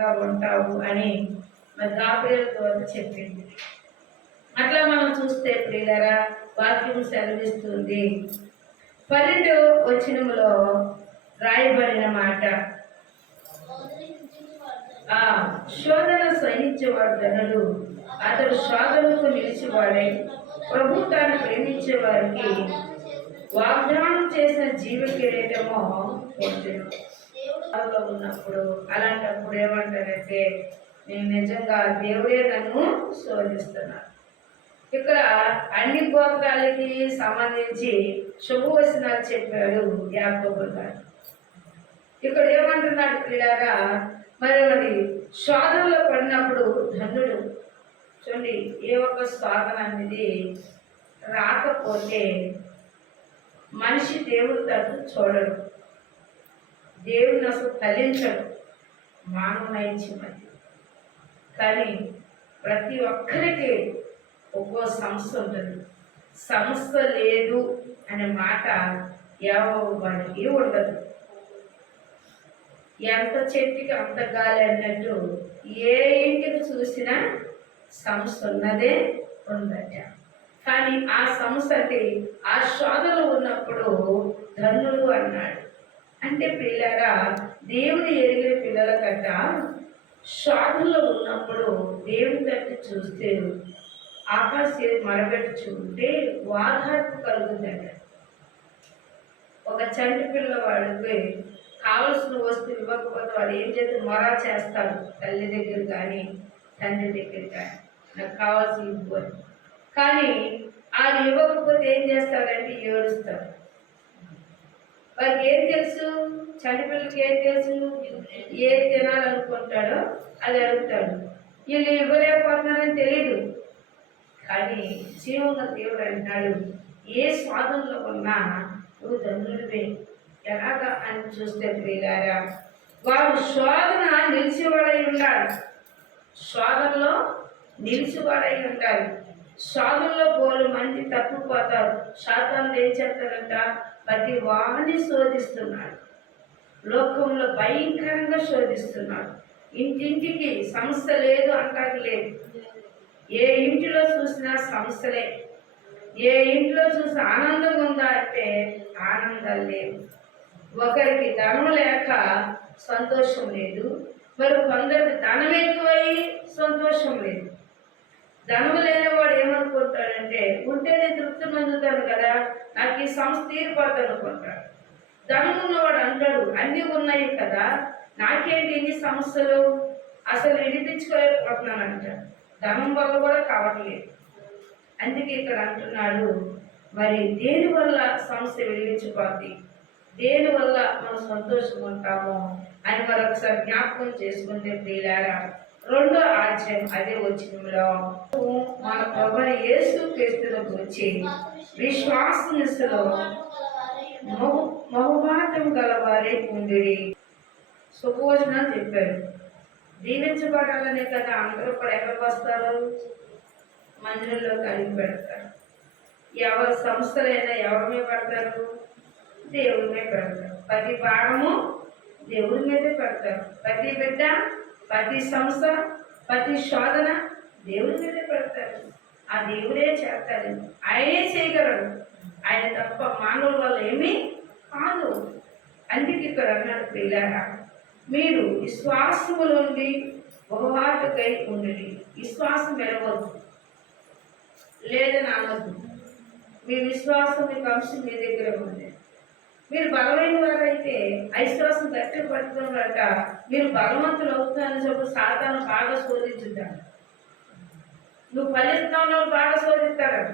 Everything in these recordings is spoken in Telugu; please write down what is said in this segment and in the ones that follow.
స్థిరంగా ఉంటావు అని మరి గాబ్రియల్ ద్వారా చెప్పింది. అట్లా మనం చూస్తే ప్రియులారా వాక్యం సెలవిస్తుంది. 12వ వచనములో రాయబడిన మాట, శోధన సహించేవాడు ధనుడు, అతడు శోధనకు నిలిచివాడై ప్రభు తాను ప్రేమించే వారికి వాగ్దానం చేసిన జీవ కిరీటము ఉన్నప్పుడు అలాంటప్పుడు ఏమంటారంటే నేను నిజంగా దేవుడే నన్ను శోధిస్తున్నాను. ఇక్కడ అన్ని గోత్రాలకి సంబంధించి శుభవచనాలు చెప్పాడు యాకోబు గారు. ఇక్కడ ఏమంటున్నాడు పిల్లారా, మరి శోధనలో పడినప్పుడు ధనుడు చూడండి, ఏ ఒక్క శోధన అనేది రాకపోతే మనిషి దేవుడి తరఫు చూడడు, దేవుడిని అసలు తలించడు, మానవ నైత్యమది. కానీ ప్రతి ఒక్కరికి ఒక్కో సంస్థ ఉంటుంది. సంస్థ లేదు అనే మాట ఎవరికి ఉండదు. ఎంత చెట్టుకి అంత గాలి అన్నట్టు ఏ ఇంటికి చూసినా సంస్థ ఉన్నదే ఉందట. కానీ ఆ సంస్థ అంటే ఆ శోధనలో ఉన్నప్పుడు ధన్యుడు అన్నాడు. అంటే పిల్లగా దేవుని ఎరిగిన పిల్లల కట్ట శోధనలో ఉన్నప్పుడు దేవుని తట్టు చూస్తే ఆకాశం మరబెట్టి చూస్తే వాదార్పు కలుగుతుందట. ఒక చంటి పిల్లవాడికి కావలసిన వస్తువు ఇవ్వకపోతే వాడు ఏం చేస్తే మొర చేస్తాడు, తల్లి దగ్గర కానీ తండ్రి దగ్గర కానీ నాకు కావాల్సి ఇవ్వు అని. కానీ అది ఇవ్వకపోతే ఏం చేస్తాడంటే ఏడుస్తాడు. వారికి ఏం తెలుసు, చంటిపిల్లలకి ఏం తెలుసు, ఏది తినాలనుకుంటాడో అది అడుగుతాడు. వీళ్ళు ఇవ్వలేకపోతున్నారని తెలియదు. కానీ జీవంగా దేవుడు అంటాడు, ఏ స్వాదంలో ఉన్నా నువ్వు ధన్యుడివే. ఎలాగా అని చూస్తే ప్రియులారా, వాడు శోధన నిలిచివాడై ఉండాలి. శోధనలో నిలిచివాడై ఉండాలి. శోధనలో బోలు మంది తప్పిపోతారు. శాతాన్ని ఏం చేస్తారంట, ప్రతి వాడిని శోధిస్తున్నాడు. లోకంలో భయంకరంగా శోధిస్తున్నాడు. ఇంటింటికి సమస్య లేదు అంటారు లేదు. ఏ ఇంటిలో చూసినా సమస్యలే. ఏ ఇంట్లో చూసి ఆనందంగా ఉందా అంటే ఆనందాలు లేవు. ఒకరికి ధనం లేక సంతోషం లేదు, మరి కొందరికి ధనం ఎక్కువై సంతోషం లేదు. ధనం లేనివాడు ఏమనుకుంటాడంటే ఉంటేనే తృప్తి పొందుతాను కదా, నాకు ఈ సంస్థ తీరిపోతాను అనుకుంటాడు. ధనం ఉన్నవాడు అంటాడు అన్నీ ఉన్నాయి కదా, నాకేంటి ఇన్ని సమస్యలు, అసలు వినిపించుకోలేకపోతున్నాను అంటాడు. ధనం వల్ల కూడా కావట్లేదు. అందుకే ఇక్కడ అంటున్నాడు, మరి దేనివల్ల సమస్య వెలిగించిపోద్ది, దేనివల్ల మనం సంతోషంగా ఉంటాము అని మరొకసారి జ్ఞాపకం చేసుకుంటే ప్రియులారా, 2వ అధ్యాయం అదే వచనంలో మన ప్రభువైన యేసు క్రీస్తును గురించి విశ్వాసనిష్టలో మొహమాటం గలవారే ఉండిరి. శుభవచనం చెప్పాడు. దీవించబడాలనే కదా అందరూ కూడా ఎక్కడికి వస్తారు, మందిరంలో కలిగి పెడతారు. ఎవరి సంస్థలైనా ఎవరి మీద పెడతారు, దేవుడి మీద పెడతారు. ప్రతి భాగము దేవుడి మీదే పెడతారు. ప్రతి బిడ్డ, ప్రతి సంస్థ, ప్రతి శోధన దేవుడి మీదే పెడతారు. ఆ దేవుడే చేస్తాడు, ఆయనే చేయగలడు. ఆయన తప్ప మానవుల వల్ల ఏమీ కాదు. అందుకే ఇక్కడ అన్నాడు ప్రియులారా, మీరు విశ్వాసములో నుండి బహువాటుకై ఉండండి. విశ్వాసం మెరవద్దు, లేదని అనవద్దు. మీ విశ్వాసం మీకు అంశం మీ దగ్గర ఉంది. మీరు బలమైన వారైతే అవిశ్వాసం గట్టిగా పట్టుకున్నట మీరు బలవంతులు అవుతున్నారని చెప్పి సాతాను బాగా శోధించుంటాడు. నువ్వు ఫలిస్తావు బాగా శోధిస్తాడు,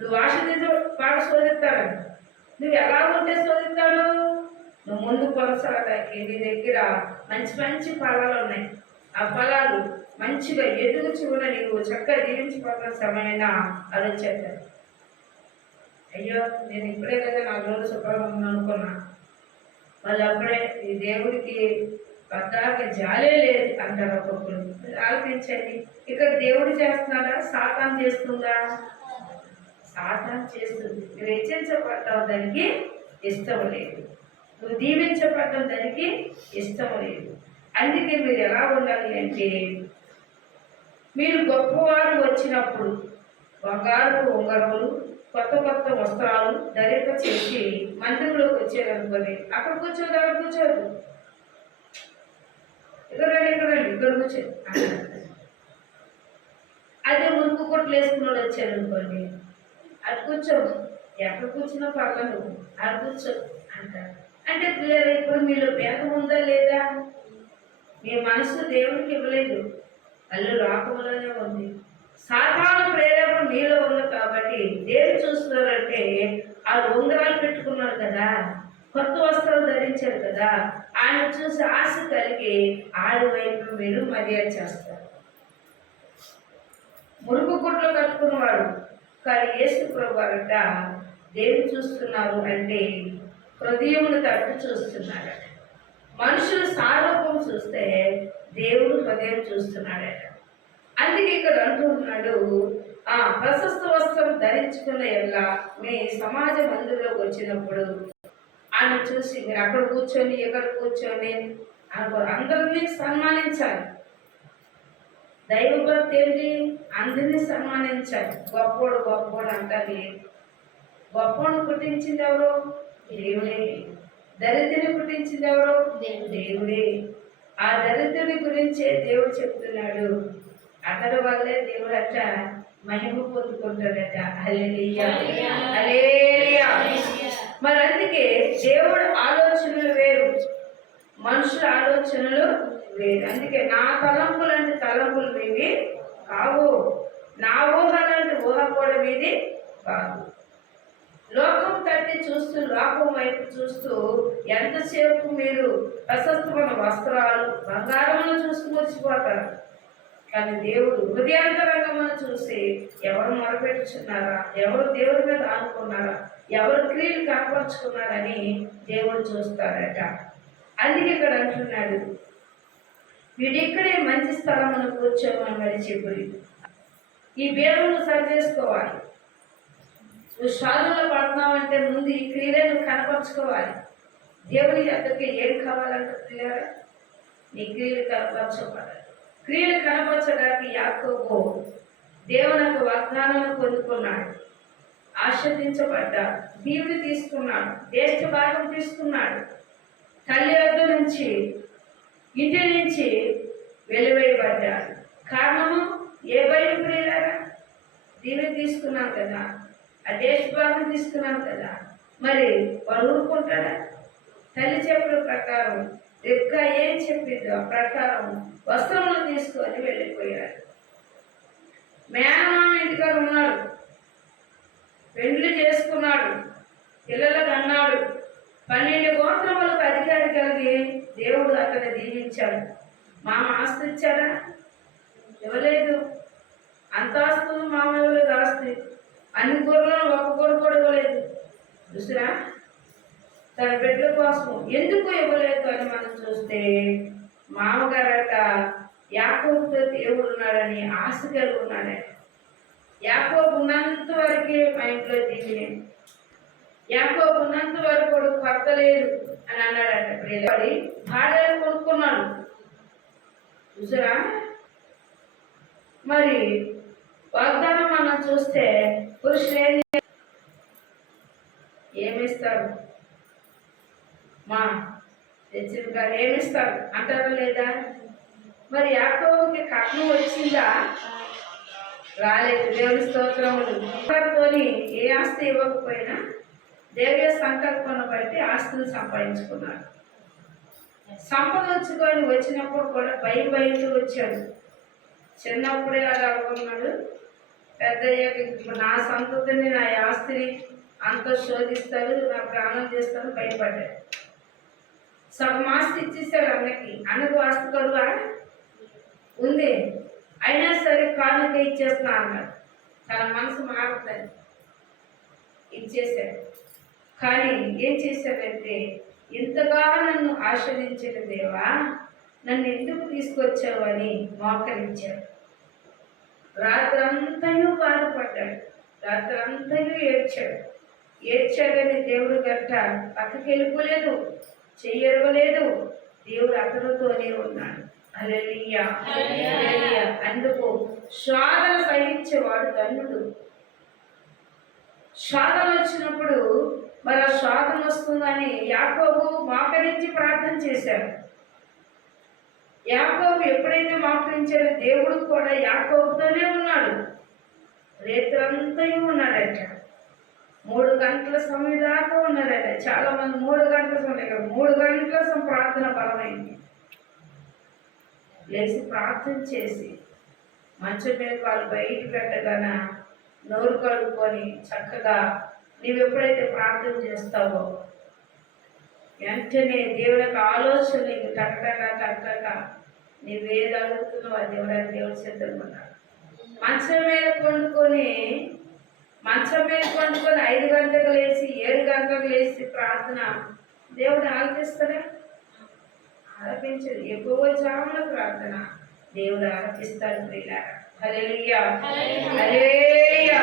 నువ్వు ఆశించు బాగా శోధిస్తాడు. నువ్వు ఎలా ఉంటే శోధిస్తాడు, నువ్వు ముందు కొనసాగడానికి నీ దగ్గర మంచి మంచి ఫలాలు ఉన్నాయి. ఆ ఫలాలు మంచిగా ఎదుగు చూడ నీవు చక్కగా జీవించిపోతున్న సమయమైనా అది వచ్చేస్తాడు. అయ్యో నేను ఇప్పుడే కదా 4 రోజులు శుభ్రంగా అనుకున్నా, వాళ్ళు అప్పుడే ఈ దేవుడికి పద్దాక జాలే లేదు అంటారు ఒక్కొక్కరు. ఆలోచించండి, ఇక్కడ దేవుడు చేస్తున్నాడా, సాతాను చేస్తుందా? సాతాను చేస్తుంది. నువ్వు హెచ్చరించబడ్డావు దానికి ఇష్టం లేదు, నువ్వు దీవించబడ్డావు దానికి ఇష్టం లేదు. అందుకే మీరు ఎలా ఉండాలి అంటే, మీరు గొప్పవారు వచ్చినప్పుడు బంగారపు ఉంగరములు, కొత్త కొత్త వస్త్రాలు ధరింప చేసి మందిరంలోకి వచ్చారనుకోని అక్కడ కూర్చోదు, అక్కడ కూర్చోదు, ఇక్కడ రండి, ఇక్కడ రండి, ఇక్కడ కూర్చోదు. అదే మురుకు కొట్లు వేసుకున్నాడు వచ్చారనుకోండి, అది కూర్చోదు, ఎక్కడ కూర్చున్నా పర్లేదు, అది కూర్చో అంటారు. అంటే క్లియర్ ఇప్పుడు మీలో భేదం ఉందా లేదా? మీ మనసు దేవుడికి ఇవ్వలేదు, అల్లు లోకంలోనే ఉంది. సాధారణ ప్రేరేపణ మీలో ఉంది కాబట్టి దేవుడు చూస్తున్నారంటే ఆ ఉంగరాలు పెట్టుకున్నారు కదా, కొత్త వస్త్రాలు ధరించారు కదా, ఆయన చూసి ఆశ కలిగి ఆడి వైపు మీరు మర్యాద చేస్తారు. మురుగు గుడ్లు కట్టుకున్నవాడు కానీ యేసు ప్రభువారట దేవుడు చూస్తున్నారు అంటే హృదయమును తట్టు చూస్తున్నాడట. మనుషులు సారూపం చూస్తే దేవుడు హృదయం చూస్తున్నాడట. అందుకే ఇక్కడ అంటున్నాడు, ప్రశస్త వస్త్రం ధరించుకున్న ఎలా మీ సమాజ మందిరంలోకి వచ్చినప్పుడు ఆయన చూసి మీరు అక్కడ కూర్చొని ఎక్కడ కూర్చొని అనుకో, అందరినీ సన్మానించాలి. దైవభక్తి ఏంటి? అందరినీ సన్మానించాలి. గొప్పోడు గొప్పోడు అంటారు. గొప్పోడు పుట్టించింది ఎవరు? దేవుడే. దరిద్రుని పుట్టించింది ఎవరు? దేవుడే. ఆ దరిద్రుని గురించే దేవుడు చెప్తున్నాడు, అతడి వల్లే దేవుడు అట్లా మహిమ పొందుకుంటాడట. హల్లెలూయా, హల్లెలూయా. మరి అందుకే దేవుడు ఆలోచనలు వేరు, మనుషుల ఆలోచనలు వేరు. అందుకే నా తలంపులు అంటే తలంపులు మీవి కావు, నా ఊహ లాంటి ఊహ కూడా మీది కాదు. లోకం తట్టి చూస్తూ, లోకం వైపు చూస్తూ ఎంతసేపు మీరు ప్రశస్తమైన వస్త్రాలు బంగారమును చూసి మురిసిపోతారు. కానీ దేవుడు హృదయాంతరంగమును చూసి ఎవరు మొరపెట్టుచున్నారా, ఎవరు దేవుడి మీద ఆనుకున్నారా, ఎవరు క్రియలు కనపరుచుకున్నారని దేవుడు చూస్తారట. అందుకే ఇక్కడ అంటున్నాడు, వీడిక్కడే మంచి స్థలమును కూర్చోమని మరి చెప్పురి. ఈ బేరును సరి చేసుకోవాలి. నువ్వు సాధనలో పడుతున్నావంటే ముందు ఈ క్రియలను కనపరుచుకోవాలి. దేవుని యొక్కకి ఏం కావాలంటే క్రియలు, నీ క్రియలు కనపరచబడాలి. క్రియలు కనపరచడానికి యాకోబు దేవుని యొక్క వాగ్దానాన్ని పొందుకున్నాడు, ఆశీర్వదించబడ్డాడు, దీవుని తీసుకున్నాడు, దేశ భాగం తీసుకున్నాడు, తల్లి వద్ద నుంచి ఇంటి నుంచి వెలివేయబడ్డాడు. కారణము ఏ బయలు ప్రియులారా? దీవుని తీసుకున్నాం కదా, ఆ దేశ భాగం తీసుకున్నాం కదా, మరి వాడు ఊరుకుంటాడా? తల్లి చెప్పిన ప్రకారం రిబ్కా ఏం చెప్పిందో ఆ ప్రకారం వస్త్రములు తీసుకొని వెళ్ళిపోయాడు. మేనమామ ఇంటికాడ ఉన్నాడు, పెండ్లి చేసుకున్నాడు, పిల్లలకు అన్నాడు. 12 గోత్రములకు అధికారి కలిగి దేవుడు అతన్ని దీవించాడు. మామ ఆస్తి ఇచ్చాడా? ఇవ్వలేదు. అంత ఆస్తులు మామ ఇవ్వలేదు. ఆస్తి అన్ని గొర్రెలను ఒక్క గొర్రె కూడా ఇవ్వలేదు. చూసిరా, తన బిడ్డల కోసం ఎందుకు ఇవ్వలేదు అని మనం చూస్తే, మామగారట యాకోబుతో దేవుడు ఉన్నాడని ఆశ కలిగి ఉన్నాడట. యాకోబు ఉన్నంత వరకే మా ఇంట్లో దీవెనే, యాకోబు ఉన్నంత వరకు కూడా కొత్త లేదు అని అన్నాడట. ప్రియపడి భార్యలు కొనుక్కున్నాడు. చూసారా, మరి వాగ్దానం మనం చూస్తే పురుషులు ఏమిస్తారు? మా తెచ్చిన గారు ఏమిస్తారు అంటారా లేదా? మరి యాకోబుకి కట్నం వచ్చిందా? రాలేదు. దేవుని స్తోత్రములు. ఏ ఆస్తి ఇవ్వకపోయినా దేవుని సంకల్పన బట్టి ఆస్తులు సంపాదించుకున్నాడు. సంపాదించుకొని వచ్చినప్పుడు కూడా భయంతో వచ్చాడు. చిన్నప్పుడే అలా అనుకున్నాడు, పెద్దయ్యాక ఇప్పుడు నా సంతతిని, నా ఆస్తిని అంత శోధిస్తారు, నా ప్రాణం చేస్తారు భయపడ్డాడు. సగం ఆస్తి ఇచ్చేసాడు అన్నకి. అన్నకు ఆస్తి కరువా ఉంది, అయినా సరే కానుక ఇచ్చేస్తున్నా అన్నాడు. తన మనసు మారుతుంది, ఇచ్చేశాడు. కానీ ఏం చేశాడంటే, ఇంతగా నన్ను ఆశ్రయించిన దేవా, నన్ను ఎందుకు తీసుకొచ్చావు అని మోకరించాడు. రాత్రంతయు బాధపడ్డాడు, రాత్రంతయు ఏడ్చాడు. ఏడ్చాడని దేవుడు గట్ట పక్కకి వెళ్ళిపోలేదు, చెయ్యరవలేదు. దేవుడు అతనితోనే ఉన్నాడు. హల్లెలూయా, హల్లెలూయా. అందుకు శోధన సహించేవాడు ధన్యుడు. శోధన వచ్చినప్పుడు మరి ఆ శోధన వస్తుందని యాకోబు మోకరించి ప్రార్థన చేశాడు. యాకోబు ఎప్పుడైతే మోకరించాడో దేవుడు కూడా యాకోబుతోనే ఉన్నాడు. రేత్రంతా ఉన్నాడట. 3 గంటల సమయం దాకా ఉన్నాడట. చాలా మంది 3 గంటల సమయం 3 గంటల ప్రార్థన బలమైంది. లేచి ప్రార్థన చేసి మంచం మీద వాళ్ళు బయట పెట్టగాన నోరు కడుక్కొని చక్కగా నీవు ఎప్పుడైతే ప్రార్థన చేస్తావో వెంటనే దేవుడి యొక్క ఆలోచన నీకు టక్కటక నీవేది అడుగుతున్నావు ఆ దేవుడు సిద్ధంగా ఉన్నాడు. మంచం మీద పండుకొని 5 గంటలకు లేచి 7 గంటలకు లేచి ప్రార్థన దేవుడు ఆలపిస్తాడా? ఆలపించదు. ఎక్కువ జామున ప్రార్థన దేవుడు ఆలపిస్తాడు. ప్రియులారా, హల్లెలూయా, హల్లెలూయా.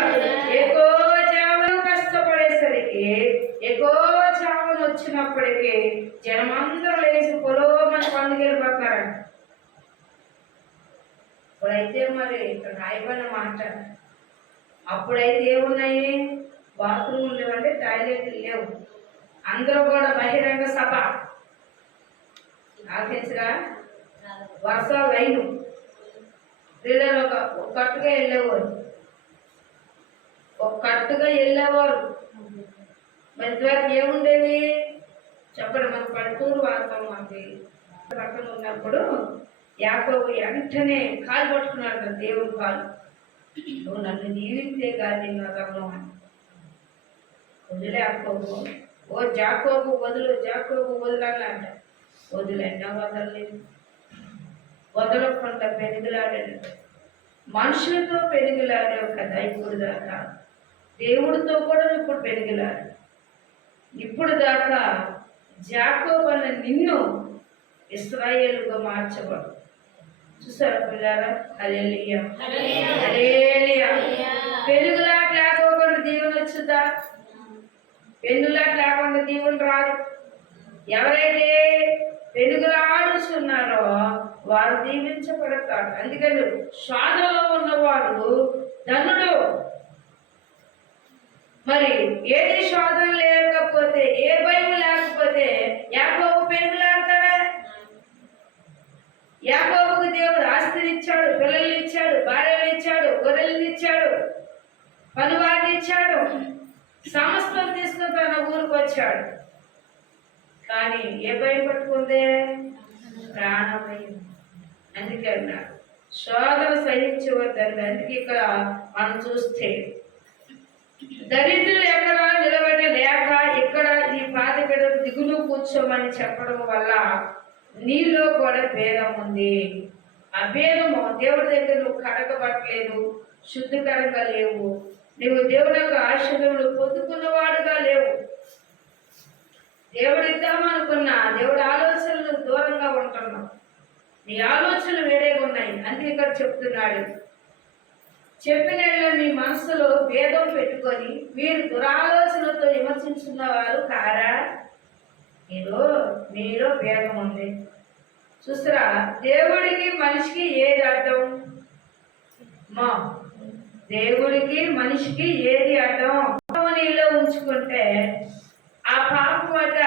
ఎక్కువ జామున కష్టపడేసరికి ఎక్కువ జామున వచ్చినప్పటికీ జనమందరూ లేచి పొలోమని పండుగ వెళ్ళిపోతారంట. ఇప్పుడైతే మరి ఇక్కడ రాయబడిన మాట, అప్పుడైతే ఏమున్నాయి? బాత్రూములు లేవంటే టాయిలెట్లు లేవు. అందరూ కూడా బహిరంగ సభ ఆలోచించరా, వరుస లైను, పిల్లలు ఒక కట్టుగా వెళ్ళేవారు. మరి ఇదివరకు ఏముండేవి చెప్పండి. మన పల్లెటూరు వాతావరణం మాకు పక్కన ఉన్నప్పుడు యాకోబు వెంటనే కాలు పట్టుకున్నాడు కదా దేవుడు కాలు. నువ్వు నన్ను దీవిస్తే కాదు నేను వదలను అని. వదిలే యాకోబు, ఓ జాకోబు వదలన్నాడు. వదిలేనా వదలలేదు. వదలకుండా పెనుగులాడాడు. మనుషులతో పెనుగులాడావు కదా ఇప్పుడు దాకా, దేవుడితో కూడా ఇప్పుడు పెనుగులాడు. ఇప్పుడు దాకా జాకోబు అన్న నిన్ను ఇశ్రాయేలుగా మార్చబడు. చూసారా పిల్లారా? హల్లెలూయా, హల్లెలూయా. పెనుగులాట లేకపోకుండా దీవెన వచ్చుద్దా? పెనుగులాట లేకుండా దీవెన రాదు. ఎవరైతే పెనుగులాడుచున్నారో వారు దీవించబడతారు. అందుకని శోధనలో ఉన్నవాడు ధన్యుడు. మరి ఏది శోధన లేకపోతే, ఏ భయం లేకపోతే యాకోబు పెనుగులాడతాడా? యాకోబుకు దేవుడు ఆస్తిని ఇచ్చాడు, పిల్లల్ని ఇచ్చాడు, భార్యలు ఇచ్చాడు, గొర్రెలను ఇచ్చాడు, పనివారిని ఇచ్చాడు, సమస్తం తీసుకుని తన ఊరికి వచ్చాడు. కానీ ఏ భయం పట్టుకుందే? ప్రాణభయం. అందుకే అన్నాడు శోధన సహించవద్దండి. అందుకే ఇక్కడ మనం చూస్తే దరిద్రులు ఎక్కడ నిలబడి లేక ఇక్కడ ఈ పాతికడ దిగులు కూర్చోమని చెప్పడం వల్ల నీలో కూడా భేదం ఉంది. ఆ భేదము దేవుడి దగ్గర నువ్వు కడగబట్టలేదు, శుద్ధికరంగా లేవు, నువ్వు దేవుడి యొక్క ఆశీర్వాదాలు పొందుకున్నవాడుగా లేవు. దేవుడు ఇద్దామనుకున్నా దేవుడి ఆలోచనలు దూరంగా ఉంటున్నావు. నీ ఆలోచనలు వేరేగా ఉన్నాయి. అందుకే ఇక్కడ చెప్తున్నాడు, చెప్పిన మీ మనసులో భేదం పెట్టుకొని మీరు దురాలోచనలతో విమర్శించున్న వారు కారా? మీలో భేదం ఉంది. చూసారా, దేవుడికి మనిషికి ఏది అర్థం? దేవుడికి మనిషికి ఏది అర్థం? నీలో ఉంచుకుంటే ఆ పాపం వల్ల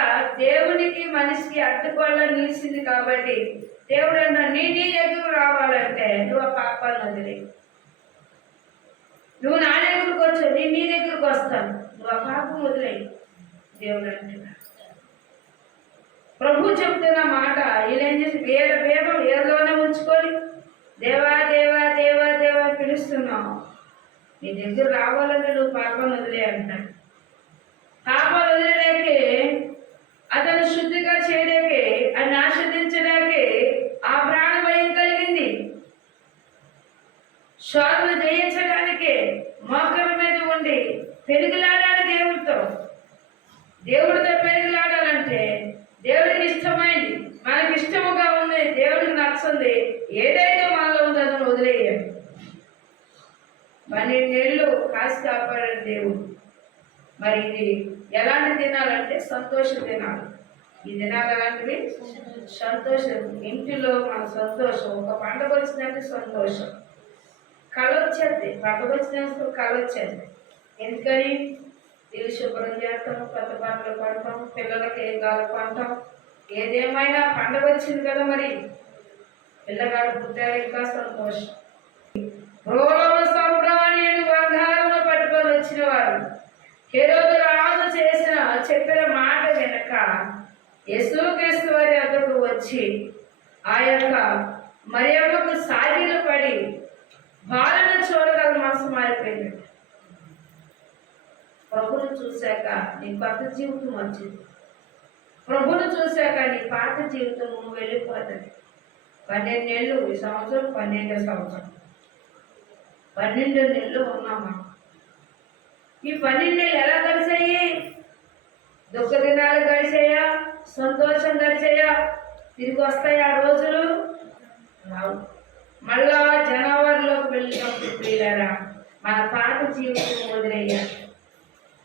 దేవునికి మనిషికి అడ్డుకోవాల నిలిచింది. కాబట్టి దేవుడు అన్నా నీ దగ్గరకు రావాలంటే నువ్వు ఆ పాపాలను వదిలే. నువ్వు నా దగ్గరకు వచ్చావు, నీ దగ్గరకు వస్తాను, నువ్వు ఆ పాపం వదిలే దేవుడు అంటున్నా. ప్రభు చెప్తున్న మాట వీళ్ళేం చేసి వేల భేదం ఏదోనే ఉంచుకొని దేవా దేవా దేవా దేవా పిలుస్తున్నావు. నీ దగ్గర రావాలంటే నువ్వు పాపం వదిలే అంటాడు. పాపం వదిలేకే, అతను శుద్ధిగా చేయడాకే, అని ఆస్వాదించడాకే ఆ ప్రాణ భయం కలిగింది. శోధన జయించడానికే మోకరి మీద ఉండి పెనుగులాడాలి దేవుడితో. దేవుడితో పెనుగులాడాలంటే దేవుడికి ఇష్టమైంది, మనకి ఇష్టముగా ఉంది, దేవుడికి నచ్చింది ఏదైతే మనలో ఉందో అతను వదిలేయాలి. 12 ఏళ్ళు కాసి కాపాడాడు దేవుడు. మరి ఇది ఎలాంటి తినాలంటే సంతోష తినాలి. ఈ దినాలు అలాంటివి సంతోషం. ఇంటిలో మన సంతోషం. ఒక పండుగ వచ్చిందంటే సంతోషం. కళ వచ్చేది. పండుగ వచ్చినందుకు కళ వచ్చేది. ఎందుకని ఇల్లు శుభ్రం చేస్తాం, కొత్త బట్టలు కొడతాం, పిల్లలకి ఏం కావాలి కొంటాం. ఏదేమైనా పండుగ వచ్చింది కదా, మరి పిల్లగాడు పుట్టారు, ఇంకా సంతోషం. రోమ సంప్రదాయాన్ని బంగారంలో పట్టుకొని వచ్చిన వారు హెరోదు రాజు చెప్పిన మాట వెనక యేసుక్రీస్తు వారి వద్దకు వచ్చి ఆ యొక్క మరియమ్మకు సాగిలు పడి బాలను చూడగల మనసు మారిపోయింది. ప్రభును చూశాక నీ కొత్త జీవితం వచ్చింది. ప్రభును చూశాక నీ పాత జీవితం వెళ్ళిపోతుంది. 12 నెలలు, ఈ సంవత్సరం 12వ సంవత్సరం, 12 నెలలు ఉన్నామా? ఈ 12 నెలలు ఎలా గడిచాయి? దుఃఖ దినాలు గడిచాయా? సంతోషం గడిచాయా? తిరిగి వస్తాయి ఆ రోజులు? రావు. మళ్ళా జనవరిలోకి వెళ్ళినప్పుడు ప్రియులారా మన పాత జీవితం వదిలేయాలి.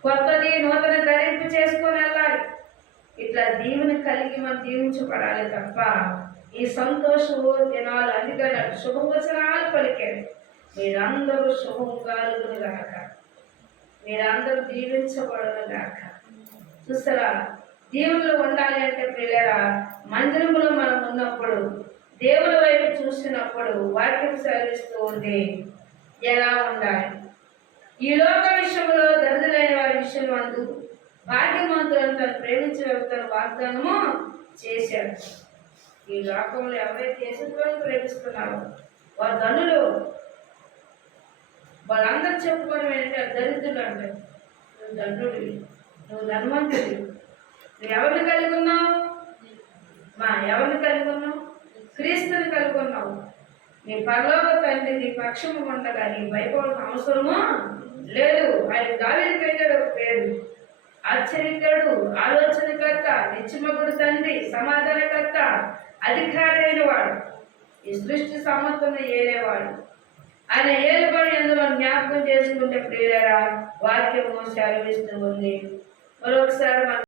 కొత్తది నూతన ధరింపు చేసుకొని వెళ్ళాలి. ఇట్లా దీవుని కలిగి మనం దీవించబడాలి తప్ప ఈ సంతోషము దినాలు అందుకని శుభవచనాలు పలికాడు. మీరందరూ శుభం కలుగును గాక, మీరందరూ దీవించబడును గాక. చూసారా, దేవుళ్ళు ఉండాలి అంటే ప్రియులారా మందిరంలో మనం ఉన్నప్పుడు దేవుని వైపు చూసినప్పుడు వాక్యం సెలవిస్తూ ఉంది ఎలా ఉండాలి. ఈ లోక విషయంలో దరిద్రులైన వారి విషయం అందు భాగ్యవంతులను తను ప్రేమించే తన వాగ్దానము చేశాడు. ఈ లోకంలో ఎవరైతే యేసుని ప్రేమిస్తున్నారో వారు ధనులు. వాళ్ళందరూ చెప్పుకోవడం ఏంటంటే దరిద్రులు అంటారు. నువ్వు ధనుడివి, నువ్వు ధనవంతుడివి. నువ్వు ఎవరిని కలిగి ఉన్నావు? ఎవరిని కలిగి ఉన్నావు? క్రీస్తుని కలిగి ఉన్నావు. నీ పరలోక తండ్రి నీ పక్షము ఉండగా నీ భయపడాల్సిన అవసరము లేదు. ఆయన దావీదు పెట్టాడు ఒక పేరు, ఆశ్చర్యకరుడు, ఆలోచనకర్త, నిత్యమగుడు తండ్రి, సమాధానకర్త, అధికారి అయిన వాడు, ఈ సృష్టి సమర్థన ఏలేవాడు. ఆయన ఏలుబడి ఎందులో జ్ఞాపకం చేసుకుంటే ప్రియులారా వాక్యము సెలవిస్తూ ఉంది. మరొకసారి